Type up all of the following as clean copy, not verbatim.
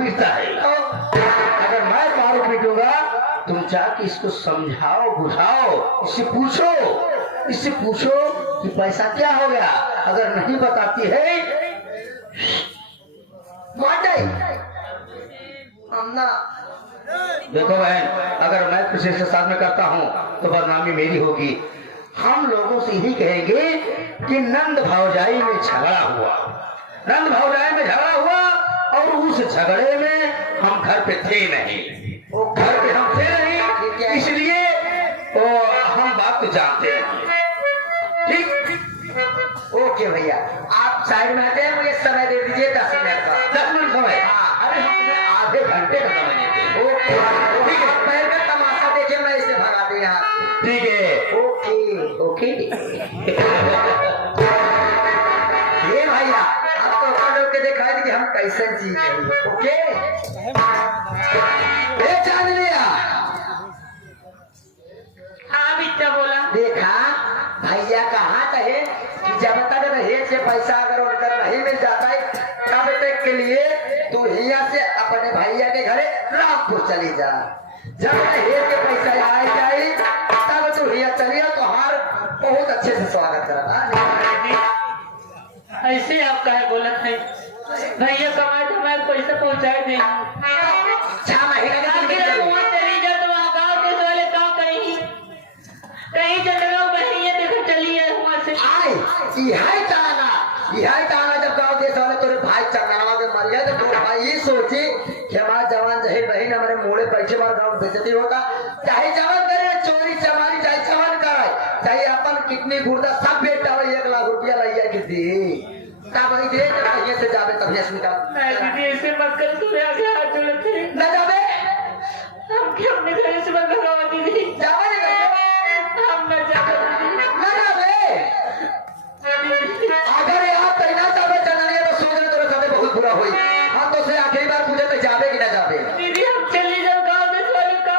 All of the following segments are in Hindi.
पीटता है। अगर मैं मारू पीटूंगा तुम जाके इसको समझाओ बुझाओ, इससे पूछो कि पैसा क्या हो गया। अगर नहीं बताती है देखो बहन, अगर मैं किसी से साथ में करता हूँ तो बदनामी मेरी होगी। हम लोगों से यही कहेंगे कि नंद भौजाई में झगड़ा हुआ, और उस झगड़े में हम घर पे थे नहीं, वो घर पे हम थे नहीं, इसलिए हम बात तो जानते हैं। ठीक, ओके भैया, आप साइड में आते हैं, मुझे समय दे दीजिए 10 मिनट का। 10 मिनट समय? हाँ, अरे हम आधे घंटे का समय देते हैं। ओके, पैर का तमाशा देखिए, मैं इसे भगा दे यहाँ। ठीक है, ओके। ये भैया आप तो अपन लोग के दिखाई दे कि हम कैसे जी रहे हैं। ओके, जान लिया। हाँ बिट्टा बोला। देखा भैया कहा कहे कि जब तक रहे से पैसा अगर उनका नहीं मिल जाता है तब तक के लिए तू हिया से अपने भैया के घरे रामपुर चली जा। जब रहे के पैसा आए जाए तब तू हिया चलिए, तो हर बहुत अच्छे से स्वागत करा। ऐसे आप कहे बोलत है भैया, कमाए कमाए पैसा पहुँचाए दे। 6 महीने चली जा तो वहाँ गाँव के वाले का कहीं चलो भैया देखो चलिए वहाँ से आए यही ताना जब गाँव देश वाले तोरे भाई चंदनवा के मर गए तो तोरे भाई ये सोची कि हमारा जवान जही बहन हमारे मोड़े पैसे मार गाँव बेचती होगा, चाहे जवान करे चोरी चमारी, चाहे चवन करे, चाहे अपन कितनी गुर्दा सब बेटा हो 1 लाख रुपया लैया की दी तब वही दे ये से जावे तब ये निकाल। दीदी ऐसे मत कर, तूने आगे हाथ जोड़ते हैं न जावे, हम क्या अपने घर से मत भगाओ दीदी, जावे हम न जाओ न जावे। अगर यहाँ तैनात जावे चलिए तो सोच रहे तेरे साथ बहुत बुरा हुई। हम तो से आखिरी बार पूछे तो जावे कि न जावे। दीदी हम चली जाओ गाँव में वाले का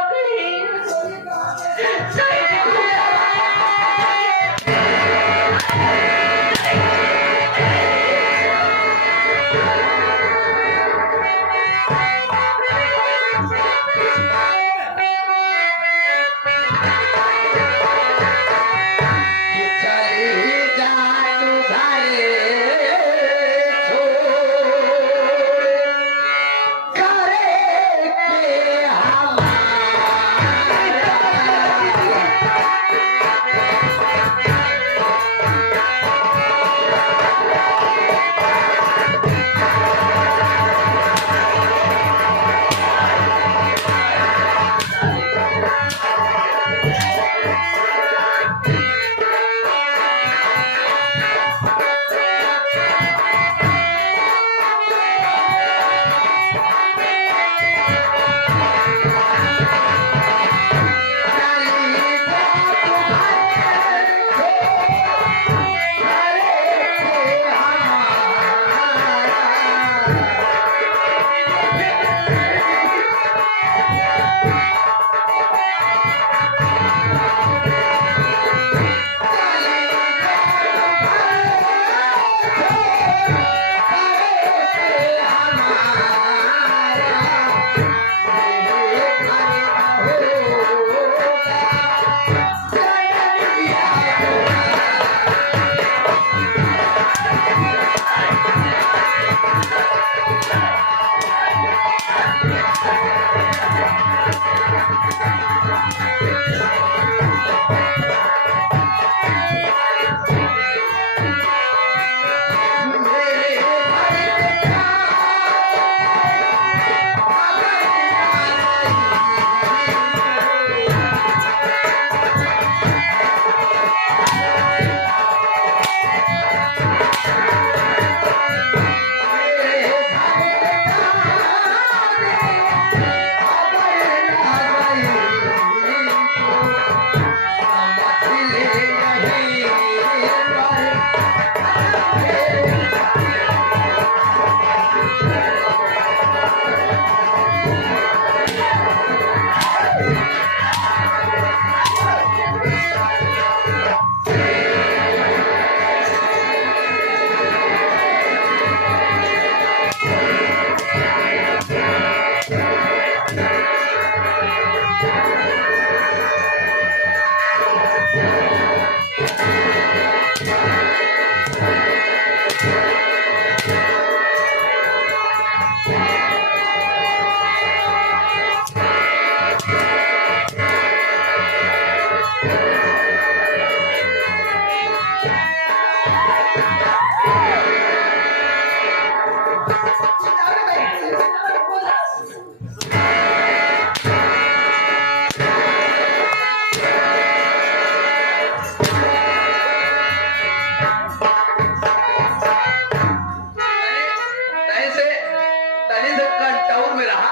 कंटाउर में रहा।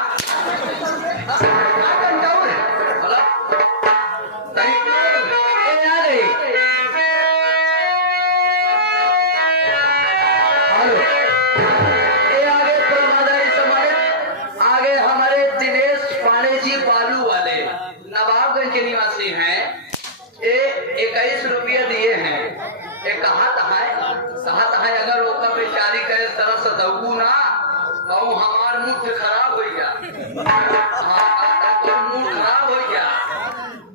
कंटाउर बोला सही ए आ गई। हेलो ये आगे परमादारी सम्मानित आगे हमारे दिनेश पांडे जी बालू वाले नवाबगंज के निवासी हैं। ये 21 रुपया दिए हैं। ये कहा है अगर वो का बेचारी कहे तरह से दबू ना और हमार मुंह खराब हो गया। मुंह खराब हो गया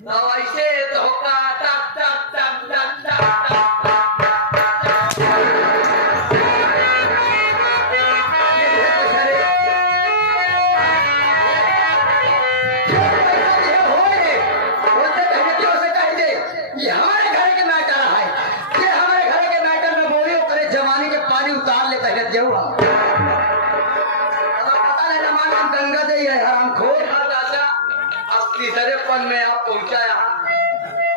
तो ऐसे धोखा टक टक टक टक टक तीसरेपन में आप पहुंचाया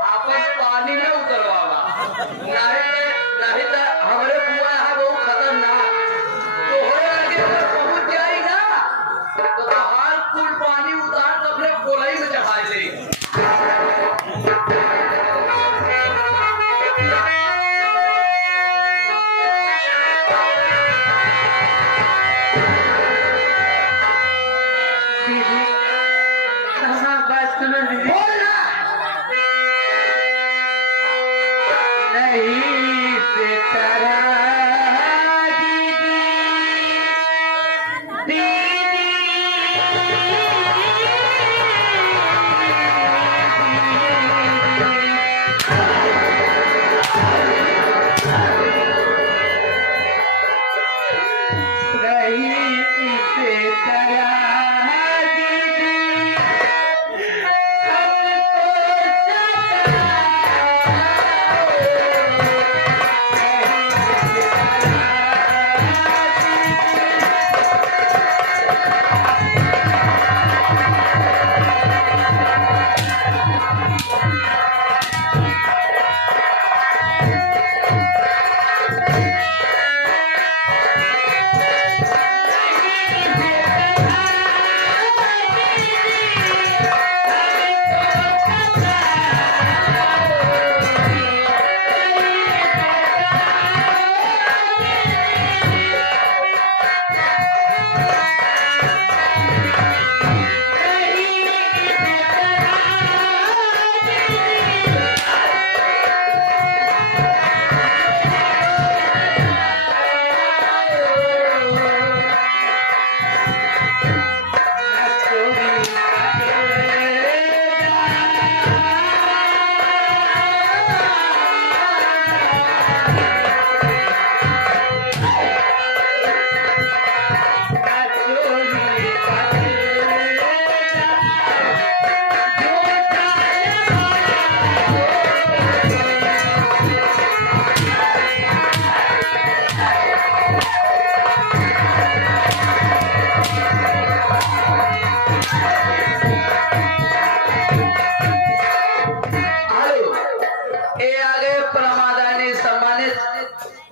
आपन पानी में उतरवावा नहीं तो हमारे बुआ है बहुत खतरनाक तो होएगा कि अगर पहुंच जाए ना तो हाल कुल पानी उतार तो अपने गोलाई में चढ़ा ले।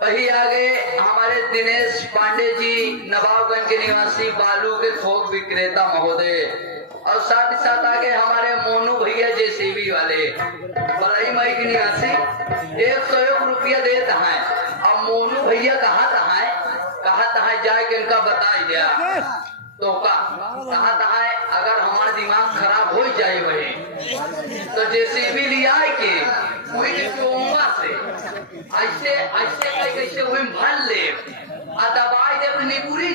वही आगे हमारे दिनेश पांडे जी नवाबगंज के निवासी बालू के थोक विक्रेता महोदय और साथ ही साथ आगे हमारे मोनू भैया जेसीबी वाले बड़ाई माई के निवासी 101 रुपया देता है। अब मोनू भैया कहा है जाए के इनका बता दिया तो कहा है अगर हमारा दिमाग खराब हो जाए वही तो जेसीबी लिया के वही से ऐसे कैसे वही भर ले दवाई दे अपनी पूरी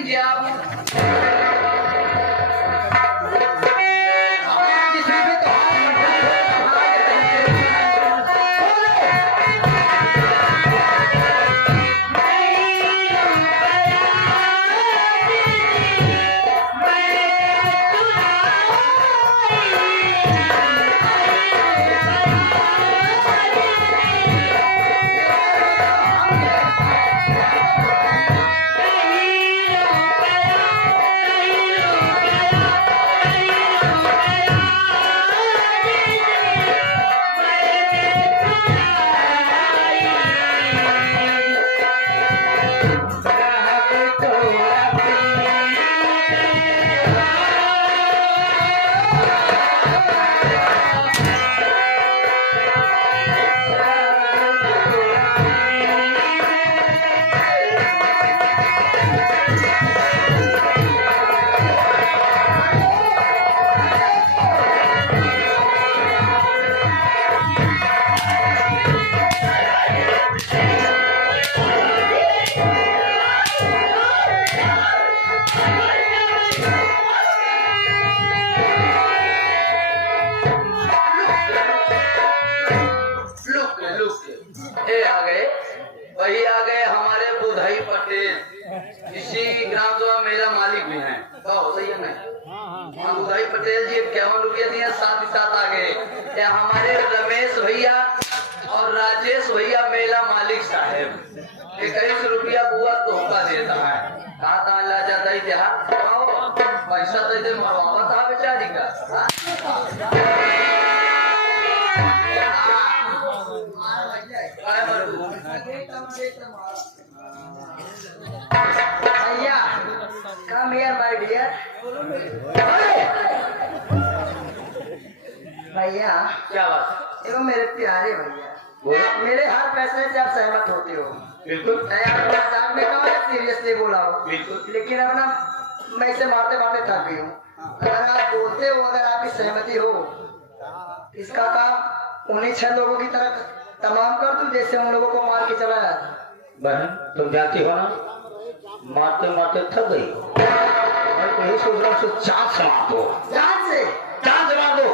दिए नहीं। हम उदय पटेल जी 51 रुपया दिए, साथ ही साथ आ गए या हमारे रमेश भैया और राजेश भैया मेला मालिक साहब 21 रुपया बुआ तोहफा देता है। हाथ ला जाता ही देहात पैसा दे दे मरवा था बेचारी का। भैया कम हियर माय डियर। भैया क्या बात? देखो मेरे प्यारे भैया, मेरे हर फैसले से आप सहमत होते हो। बिल्कुल। मजाक में कहा, सीरियसली बोला हो। बिल्कुल। लेकिन अब ना मैं इसे मारते मारते थक गई हूँ। अगर आप बोलते हो, अगर आपकी सहमति हो, इसका काम उन्हीं 6 लोगों की तरह तमाम कर दूं जैसे उन लोगों को मार के चला जाता। बहन तुम जानती हो ना, मारते मारते थक गई। मैं यही सोच रहा हूँ चांस मार दो, चांस मार दो,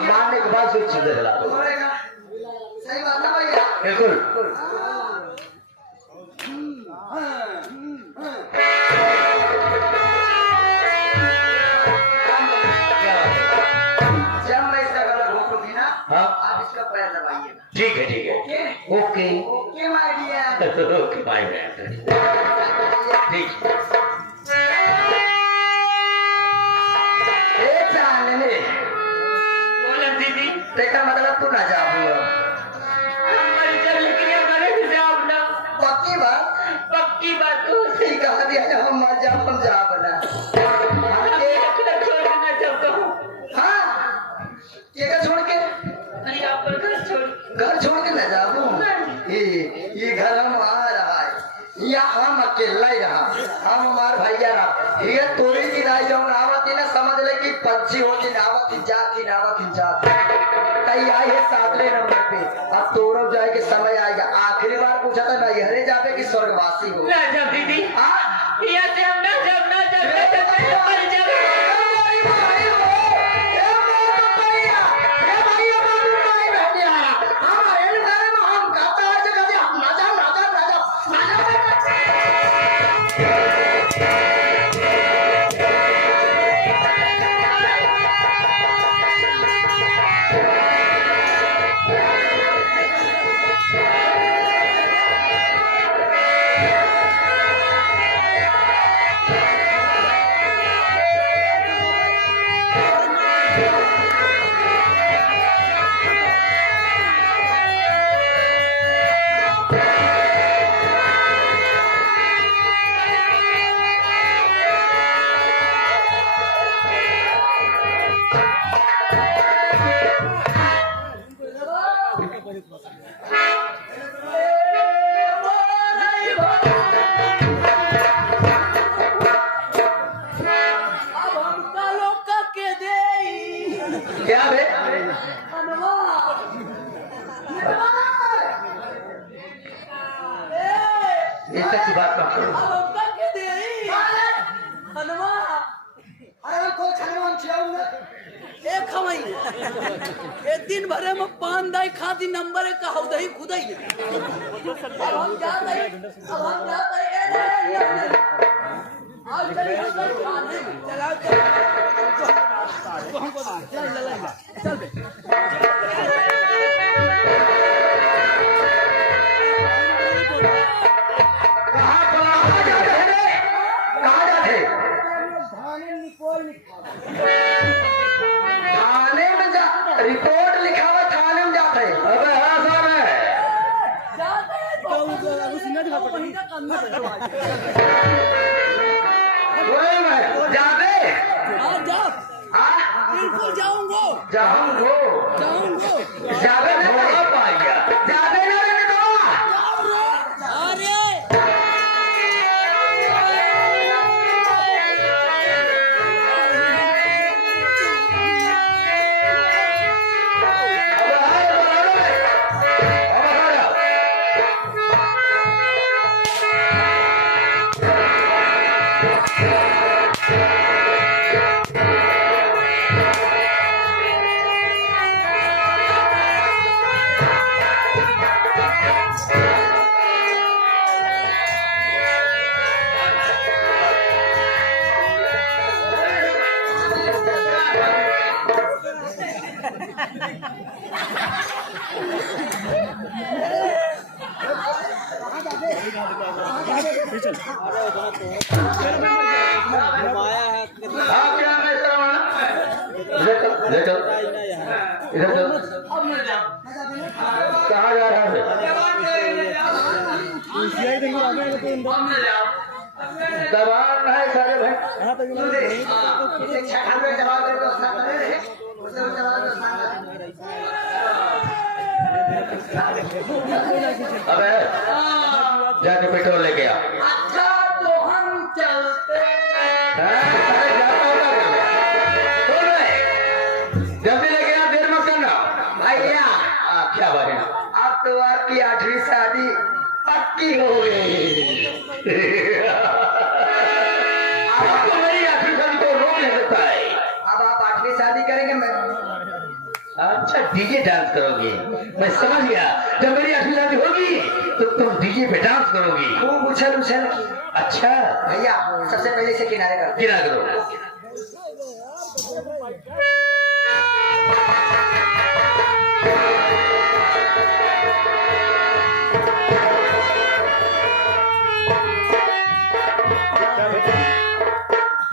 मारने के बाद फिर चीजें हिला दो। सही बात है भैया। बिल्कुल। जब मैं इसका गला घोंपूंगी ना, आप इसका पैर दबाइएगा। ठीक है ठीक है। Okay okay my dear. Okay bye bye. ठीक। बोला दीदी तेरा मतलब तू ना जा। पक्की बात तो सही कहा दिया। हम मर जा पंजाब बना। हाँ छोड़ के घर छोड़ के न जाबू। ये घर हम आ रहा है, या हम अकेला ही रहा, हम हमार भैया रहा। ये तोरी की राय जो नावती ना समझ ले कि पंछी होती नावती जात कई आई है 7वें नंबर पे। अब तोरो जाए के समय आएगा। आखिरी बार पूछा था ना यहरे जाबे कि स्वर्गवासी हो। दीदी क्या बे? ऐसा की बात मत करो। दिन भरे में 5 दाई खाती नंबर है का हौदही खुदाई। अब हम जाते आज चलिए चल बे। थाने में जा रिपोर्ट लिखा हुआ, थाने में जाते हैं। अबे हाँ सर जाते बिल्कुल जाऊंगा जाबे ना पाएगा, जाबे ना रहने दो। हाँ क्या है श्रवण? इधर चल, इधर चल, इधर चल। कहाँ जा रहा है? दबाव है सारे भाई। अबे जाके पेट्रोल लेके आ। अच्छा तो हम चलते जल्दी लेके आ, देर मत करना भैया। क्या बात है? अब तो आपकी 8वीं शादी पक्की हो गई। आपको मेरी आखिरी शादी को रोक नहीं सकता है। अब आप 8वीं शादी करेंगे मैं अच्छा डीजे डांस करोगे, मैं समझ गया। जब मेरी 8वीं शादी होगी तो तुम डीजे पे डांस करोगी। खूब उछल उछल की। अच्छा भैया सबसे पहले से किनारे कर गिरा करो।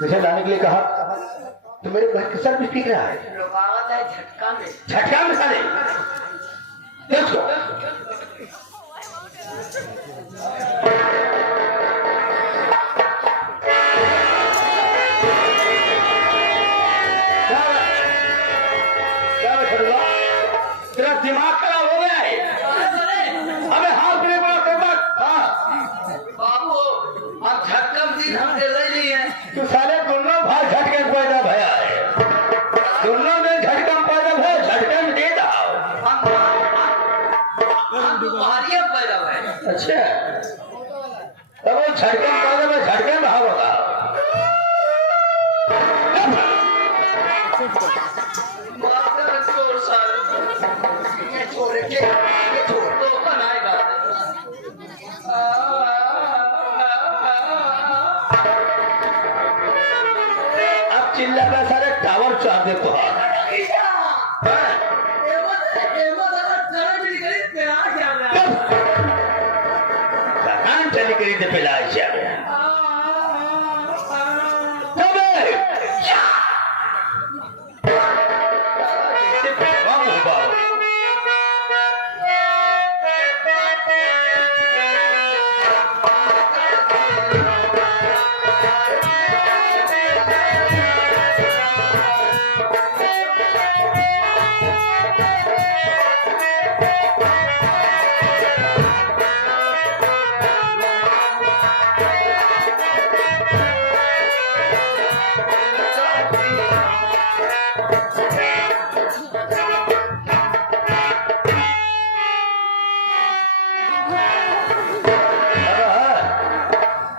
मुझे लाने के लिए कहा तो मेरे घर के सर भी पीक रहा है। रुकावट है झटका में। झटका में साले देखो। क्या बैठा? तेरा दिमाग खराब हो गया है। अबे हाथ में बड़ा कोबा। हाँ बाबू आप झटकम सी ढंग से ले ली है। तू साले दोनों भाई झटके पैदा भया है। दोनों में झटकम पैदा भया, झटके में दे दाओ। हम दुबारिया पैदा हुए। अच्छा तब वो झटकम पैदा में झटके में भाव होगा। मास्टर छोड़ सर। ये छोड़ के ये छोड़ तो बनाएगा। अब चिल्ला का सारे टावर चार दे तो चली करी थे पहला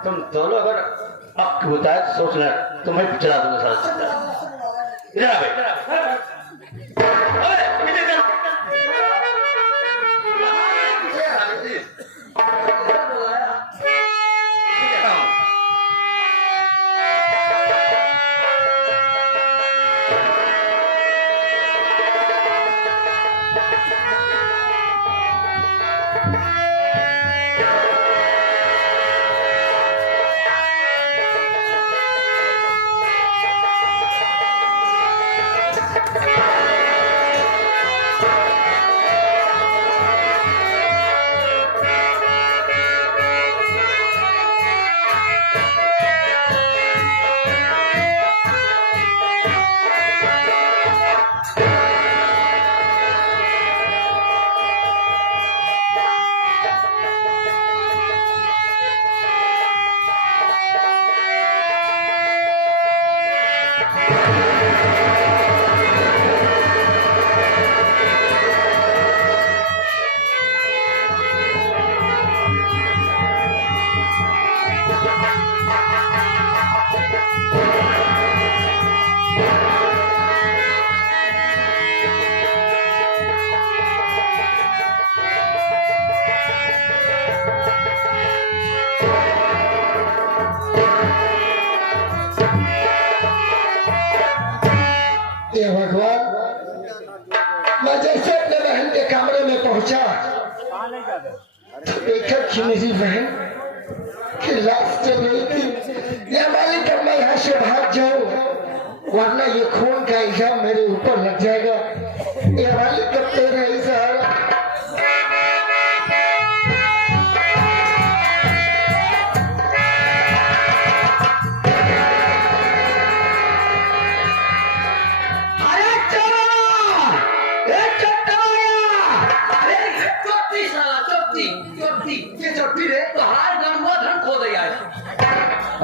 तुम दोनों अगर अब होता है तो सोचना तुम्हें चला दूंगा सारा चिंता। इधर आ भाई। जैसे अपने बहन के कमरे में पहुंचा देखा कि मेरी बहन की लाश चल रही थी। या मालिक अब मैं यहाँ से भाग जाऊं वरना ये खून का इल्जाम मेरे ऊपर लग जाएगा। या मालिक कब तेरा ही सहारा।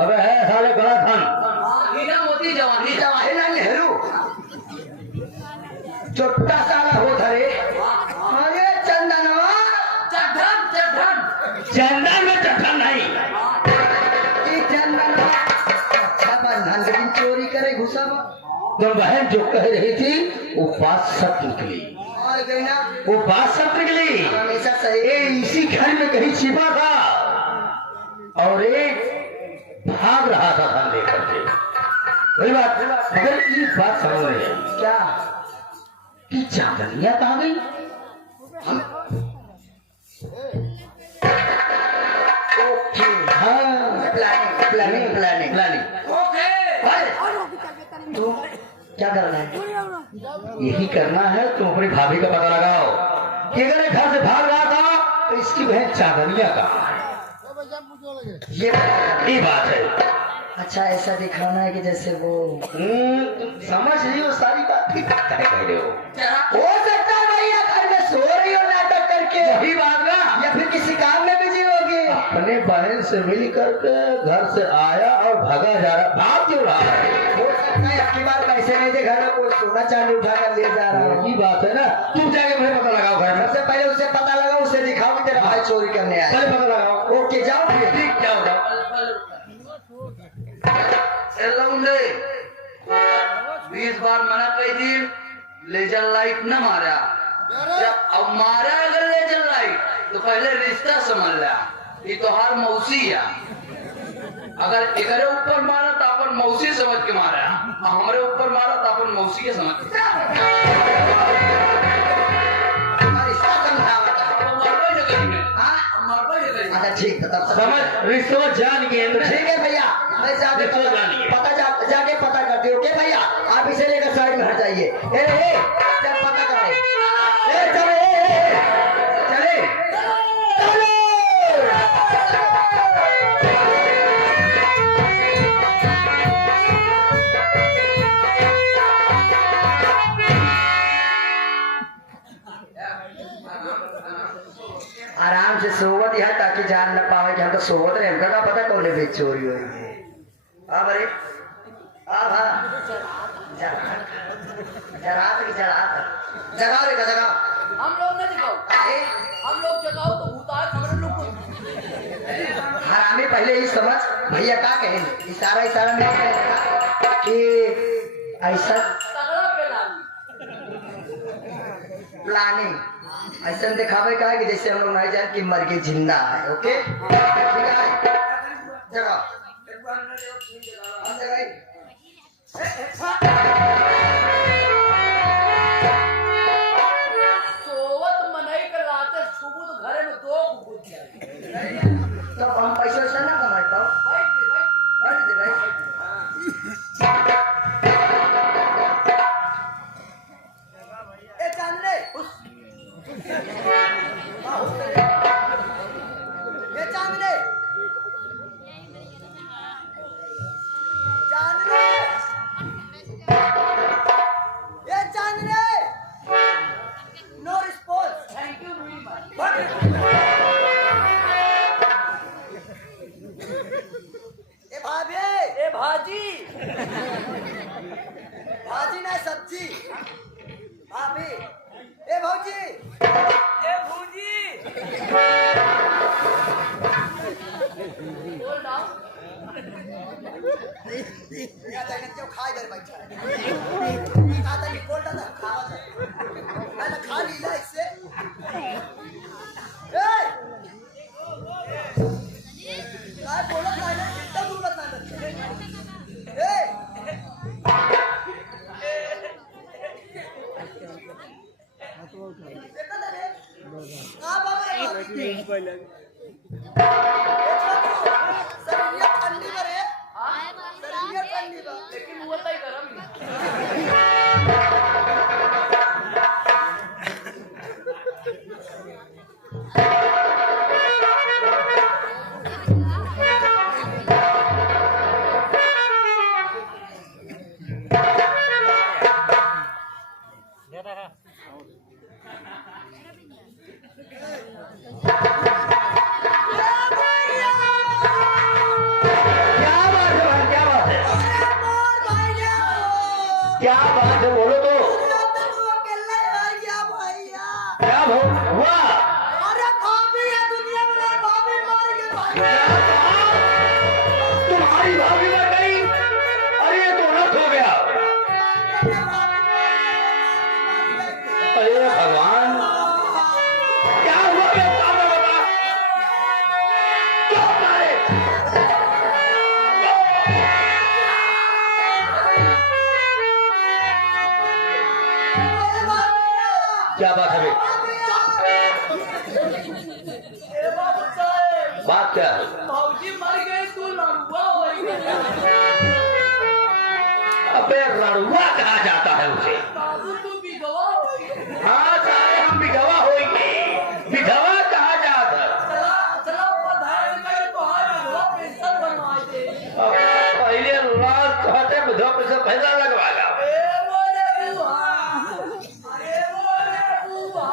अबे है साले बड़ा धन हीरा मोती जवानी जवाहरलाल नेहरू छोटा साला हो धरे। अरे चंदनवा चंदन में चट्टन नहीं चंदनवा अच्छा बंधन दिन चोरी करे घुसा तो बहन जो कह रही थी वो बात सब निकली। और गई ना वो बात सब निकली। हमेशा सही ये इसी घर में कहीं छिपा था और एक भाग रहा था धन लेकर के। वही बात मगर एक बात समझ रहे हैं क्या कि चांदनिया कहाँ गई? ओके हाँ प्लानिंग प्लानिंग तो क्या करना है? यही करना है। तुम अपनी भाभी का पता लगाओ कि अगर ये घर से भाग रहा था तो इसकी बहन चांदनिया कहाँ है। ये बात है। अच्छा ऐसा दिखाना है कि जैसे वो तुम समझ रही हो सारी बात की कह रहे हो। हो सकता है भैया घर में सो रही हो नाटक करके वही बात ना या फिर किसी काम में बिजी होगी। अपने बहन से मिल करके घर से आया और भागा जा रहा। भाग क्यों रहा है? हो सकता है आपकी बार पैसे नहीं दे घर में कोई सोना चांदी उठा कर ले जा रहा है। यही बात है ना। तुम जाके मुझे पता लगाओ घर में। सबसे पहले उसे पता लगाओ उसे दिखाओ कि तेरा भाई चोरी करने आया। पहले पता लगाओ। ओके जाओ फिर। ठीक क्या होगा? लौंडे 20 बार मना कही थी लेजर लाइट न मारा। जब अब मारा अगर लेजर लाइट तो पहले रिश्ता समझ लिया ये तो हार मौसी है। अगर एकरे ऊपर मारा तो अपन मौसी समझ के मारा और हमारे ऊपर मारा तो अपन मौसी के समझ के रिश्ता समझाओ। अच्छा ठीक है तब समझ रिश्तों जान के ठीक है भैया मैं जाके जाके पता करती हूँ। ओके भैया आप इसे लेकर साइड में हट जाइए। जब पता करें चले चले चलो। आराम से सोवत यहाँ ताकि जान न पावे कि हम तो सोवत रहे। हमका का पता कौन है चोरी हुई है। अब अरे अब जगाओ रे जगाओ। हम लोग न जगाओ, हम लोग जगाओ तो भूत आए खबर लोग को। हरामी पहले ही समझ भैया का कहे इशारा इशारा में कहेगा कि ऐसा तगड़ा प्लानिंग ऐसा दिखावे का है कि जैसे हम लोग नहीं जाए कि मर के जिंदा है। ओके ठीक है जगाओ। हम जगाए सोवत मनई कर लाते छुबू तो घरे में दो कुकुर जाए। तो हम पैसा वैसा ना कमाए पाओ। बैठ दे भाई। ए चांदने ये चांदने चांदने ये चांदने no response. Thank you very much. ए भाभी ए भाजी भाजी ना सब्जी भाभी ए भौजी ए भूजी बोल ना या तने क्यों खाए दर बैठा है का तने बोल दा खावा जा मैंने खा लीला इससे। ए काय बोलत नाही ना कितना बोलत नाही ए लेकिन वो तय गरम क्या बात है भाई, क्या बात है, क्या बात है, बोलो तो क्या हुआ? तुम्हारी भाभी मर गई? अरे ये तो अनर्थ हो गया। अरे भगवान, क्या हुआ ये सामने बता। क्यों मारे? क्या बात है बे? बात क्या है? भाजी मर गए तू लड़ुआ हो अबे लड़ुआ कहा जाता है उसे? बाबू तू विधवा हो हाँ चाहे हम विधवा होंगे, विधवा कहा जाता है। चला चला पधार कर तो हाय विधवा पेंशन बनवाए दे अब पहले लाश कहते विधवा पैसा पैसा लगवाएगा। ए बोले बुआ अरे बोले बुआ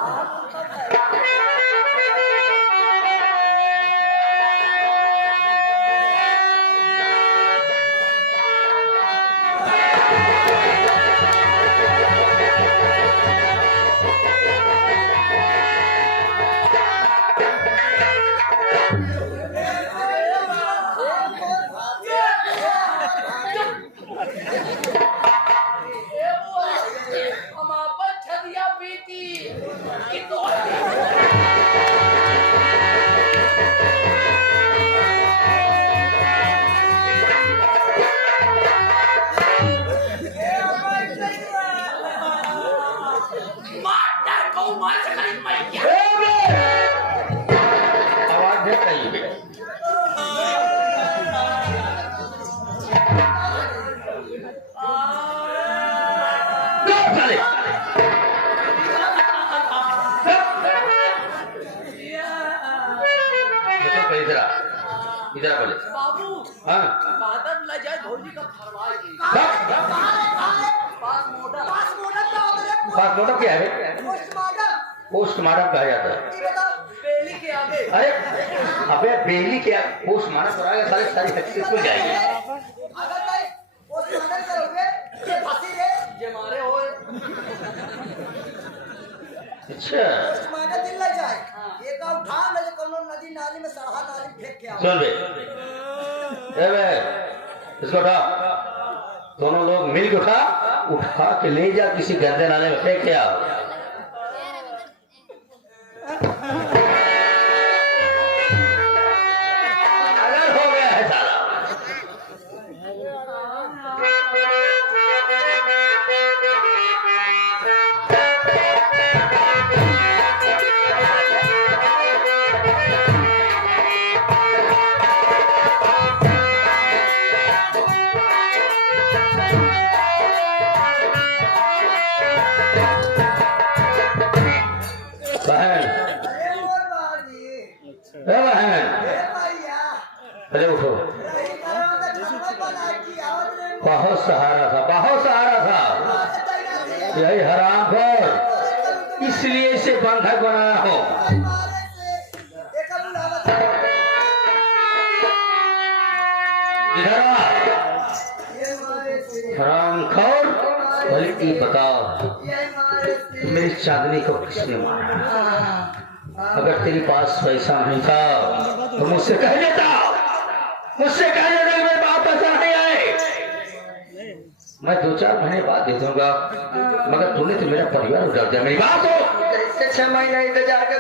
हम आपन छदिया पीती कि तो मारता को मार सकली मैं क्या आवाज दे कहीं भी। चले इधर इधर बोले। बाबू हाँ बादल ला जाए भौजी का फरमाए दी पास मोटा पासपोर्ट क्या है? पोस्टमार्टम कहा जाता है। बेली के आगे अरे अबे बेली क्या पोस्टमार्टम कराएगा, सारी सारी हकीकत खुल जाएगी। जे मारे हो अच्छा सुन बे, ए बे, इसको उठा, दोनों लोग मिल के उठा, उठा के ले जा किसी गंदे नाले में फेंक के आओ। अगर हो गया है सारा। बहन, ए बहन, अरे उठो, बहुत सहारा था, बहुत सहारा था। यही हराम खोर, इसलिए इसे बंधक बनाया हो। इधर आ, हराम खोर, बल्कि बताओ मेरी चांदनी को किसने मारा? अगर तेरे पास पैसा नहीं था तो मुझसे कह देता, मुझसे कह देता कि मेरे पास पैसा नहीं आए, मैं 2-4 महीने बाद दे दूंगा, मगर तूने तो मेरा परिवार उजाड़ दिया। मेरी बात हो, जैसे 6 महीने इंतजार कर